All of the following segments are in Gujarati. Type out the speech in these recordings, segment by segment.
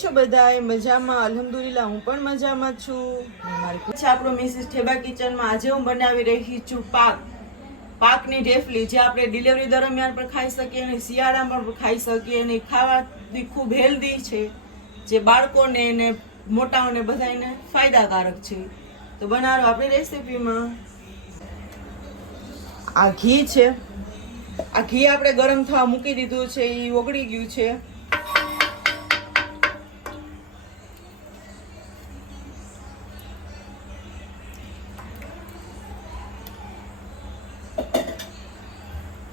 છો બધાય? મજામાં? અલ્હમ્દુલિલ્લાહ, હું પણ મજામાં છું. મારી આપણો મિસિસ ઠેબા કિચનમાં આજે હું બનાવી રહી છું પાકની ઢેફલી, જે આપણે ડિલિવરી દરમિયાન પણ ખાઈ શકીએ અને શિયાળામાં પણ ખાઈ શકીએ અને ખાવાથી ખૂબ હેલ્ધી છે, જે બાળકોને ને મોટાઓને બધાને ફાયદાકારક છે. તો બનાવો આપણી રેસીપીમાં. આ ઘી છે, આ ઘી આપણે ગરમ થવા મૂકી દીધું છે, એ ઓગળી ગયું છે.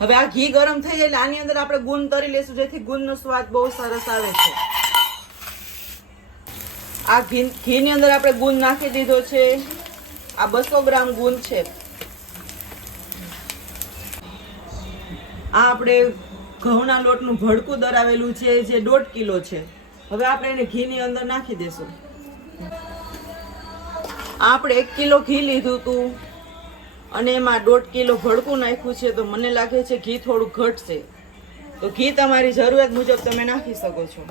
હવે આ ઘી ગરમ થઈ જાય એટલે આની અંદર આપણે ગુંદ તરી લેશું, જેથી ગુંદનો સ્વાદ બહુ સરસ આવે છે. આ ઘીની અંદર આપણે ગુંદ નાખી દીધો છે. આ 200 ગ્રામ ગુંદ છે. આ આપણે ઘઉંના લોટનું ભડકું દરાવેલું છે, જે 1.5 કિલો છે. હવે આપણે એને ઘીની અંદર નાખી દેશું. આપણે 1 કિલો ઘી લીધું હતું અને એમાં 1.5 કિલો ભડકું નાખ્યું છે, તો મને લાગે છે ઘી થોડું ઘટશે. તો ઘી તમારી જરૂરિયાત મુજબ તમે નાખી શકો છો.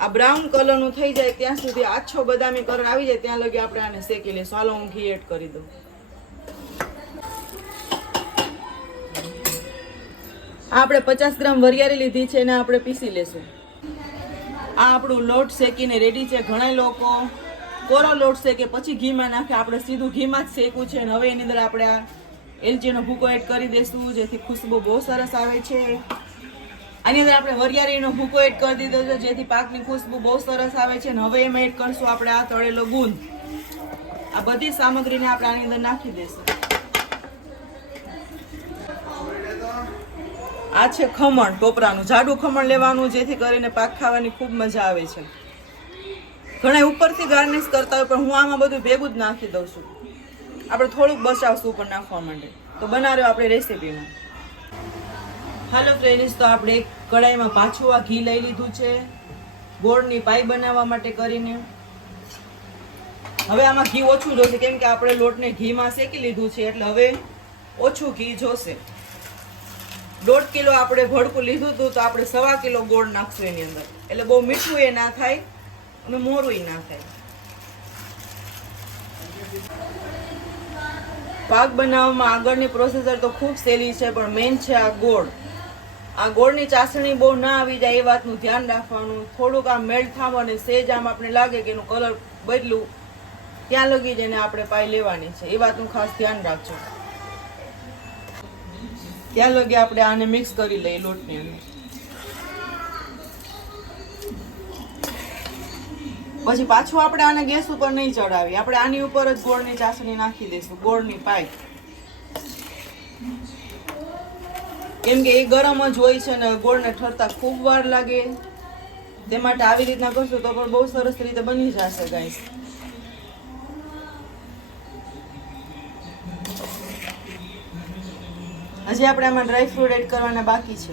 આ બ્રાઉન કલરનું થઈ જાય ત્યાં સુધી, આછો બદામી કલર આવી જાય ત્યાં લગી આપણે આને શેકી લઈશું. હાલો હું ઘી એડ કરી દઉં. આપણે 50 ગ્રામ વરિયાળી લીધી છે, એને આપણે પીસી લેશું. આ આપણું લોટ શેકીને રેડી છે. ઘણા લોકો કોરો લોટ શેકે પછી ઘીમાં નાખે, આપણે સીધું ઘીમાં જ શેકવું છે. અને હવે એની અંદર આપણે આ એલચીનો ભૂકો એડ કરી દઈશું, જેથી ખુશ્બુ બહુ સરસ આવે છે. આની અંદર આપણે વરિયાળીનો ભૂકો એડ કરી દીધો છે, જેથી પાકની ખુશ્બુ બહુ સરસ આવે છે. અને હવે એમાં એડ કરશું આપણે આ તળેલો ગુંદ. આ બધી સામગ્રીને આપણે આની અંદર નાખી દઈશું. આ છે ખમણ, ટોપરાનું જાડું ખમણ લેવાનું, જેથી કરીને પાક ખાવાની ખૂબ મજા આવે છે. ઘણા ઉપરથી ગાર્નિશ કરતા હોય, પણ હું આમાં બધું ભેગું જ નાખી દઉં છું. આપણે થોડુંક બચાવશું ઉપર નાખવા માટે. તો બનાવ્યો આપણે રેસીપીમાં. હાલો ફ્રેન્ડ્સ, તો આપણે એક કડાઈમાં પાછું આ ઘી લઈ લીધું છે, ગોળની પાઈ બનાવવા માટે કરીને. હવે આમાં ઘી ઓછું જોશે, કેમ કે આપણે લોટને ઘીમાં શેકી લીધું છે, એટલે હવે ઓછું ઘી જોશે. 1.5 કિલો આપણે ભડકું લીધું હતું, તો આપણે 1.25 કિલો ગોળ નાખશું એની અંદર, એટલે બહુ મીઠું એ ના થાય અને મોરું ના થાય. પાક બનાવવામાં આગળની પ્રોસેસર તો ખૂબ સહેલી છે, પણ મેઇન છે આ ગોળ. આ ગોળની ચાસણી બહુ ના આવી જાય એ વાતનું ધ્યાન રાખવાનું. થોડુંક આમ મેલ્ટ થાવ અને સેજ આમ આપણે લાગે કે એનું કલર બદલું, ત્યાં લગી જઈને આપણે પાઈ લેવાની છે. એ વાતનું ખાસ ધ્યાન રાખજો. ત્યાં લગી આપણે આને મિક્સ કરી લઈએ લોટની અંદર. પછી પાછું આપણે આને ગેસ ઉપર નહીં ચડાવીએ, આપણે આની ઉપર જ ગોળની ચાસણી નાખી દઈશું, ગોળની પાઈ. કેમ કે એ ગરમ જ હોય છે ને ગોળને ઠરતા ખૂબ વાર લાગે. તે માટે આવી રીતના કરશું તો પણ બહુ સરસ રીતે બની જશે ગાઈસ. હજી આપણે આમાં ડ્રાય ફ્રૂટ એડ કરવાના બાકી છે.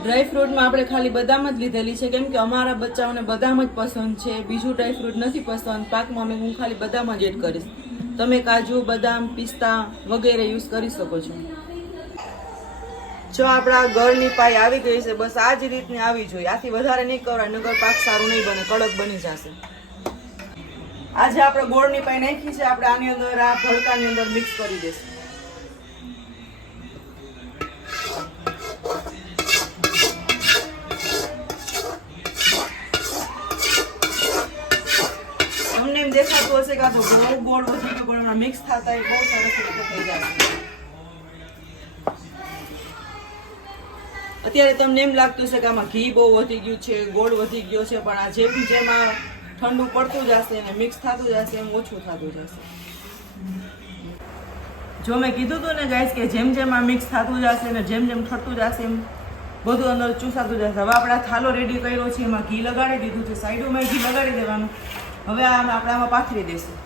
ડ્રાય ફ્રૂટમાં આપણે ખાલી બદામ જ લીધેલી છે, કેમ કે અમારા બચ્ચાઓને બદામ જ પસંદ છે, બીજું ડ્રાય ફ્રૂટ નથી પસંદ. પાકમાં હું ખાલી બદામ જ એડ કરીશ. તમે કાજુ, બદામ, પિસ્તા વગેરે યુઝ કરી શકો છો. જો આપણા ગળની પાઈ આવી ગઈ છે, બસ આ જ રીતની આવી જોઈએ. આથી વધારે નહીં કરવાય, નગર પાક સારું નહીં બને, કડક બની જશે. આજે આપણે ગોળની પાઈ નાખી છે, આપણે આની અંદર આ ભડકાની અંદર મિક્સ કરી દઈશું. તમને એમ દેખાતું હશે કે આ તો બહુ ગોળ વધી ગયો, પણ એમાં મિક્સ થતા બહુ સરસ રીતે થઈ જાય. અત્યારે તમને એમ લાગતું છે કે આમાં ઘી બહુ વધી ગયું છે, ગોળ વધી ગયો છે, પણ આ જેમાં ઠંડુ પડતું જશે અને મિક્સ થતું જશે એમ ઓછું થતું જશે. જો મેં કીધું હતું ને ગાઈસ કે જેમ જેમ આ મિક્સ થતું જશે ને જેમ જેમ ઠરતું જશે એમ બધું અંદર ચૂસાતું જશે. હવે આપણે આ થાલો રેડી કર્યો છે, એમાં ઘી લગાડી દીધું છે, સાઈડોમાં ઘી લગાડી દેવાનું. હવે આપણે આમાં પાથરી દઈશું.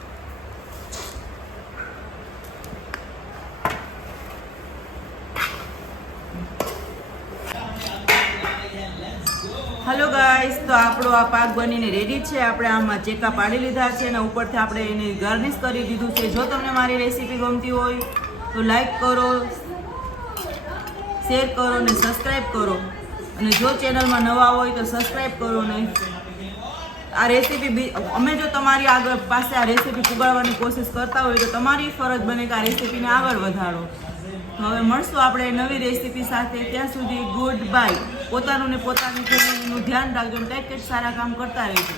હેલો ગાઈસ, તો આપણો આ પાક બનીને રેડી છે. આપણે આમાં ચેકા પાડી લીધા છે અને ઉપરથી આપણે એને ગાર્નિશ કરી દીધું છે. જો તમને મારી રેસીપી ગમતી હોય તો લાઈક કરો, શેર કરો ને સબસ્ક્રાઈબ કરો. અને જો ચેનલમાં નવા હોય તો સબસ્ક્રાઈબ કરો ને આ રેસીપી અમે જો તમારી આગળ પાસે આ રેસીપી પુગાડવાની કોશિશ કરતા હોય તો તમારી ફરજ બને કે આ રેસીપીને આગળ વધારો. તો હવે મળશું આપણે નવી રેસીપી સાથે. ત્યાં સુધી ગુડ બાય. પોતાનું ને પોતાની ફેમિલીનું ધ્યાન રાખજો ને કંઈક સારા કામ કરતા રહેજો.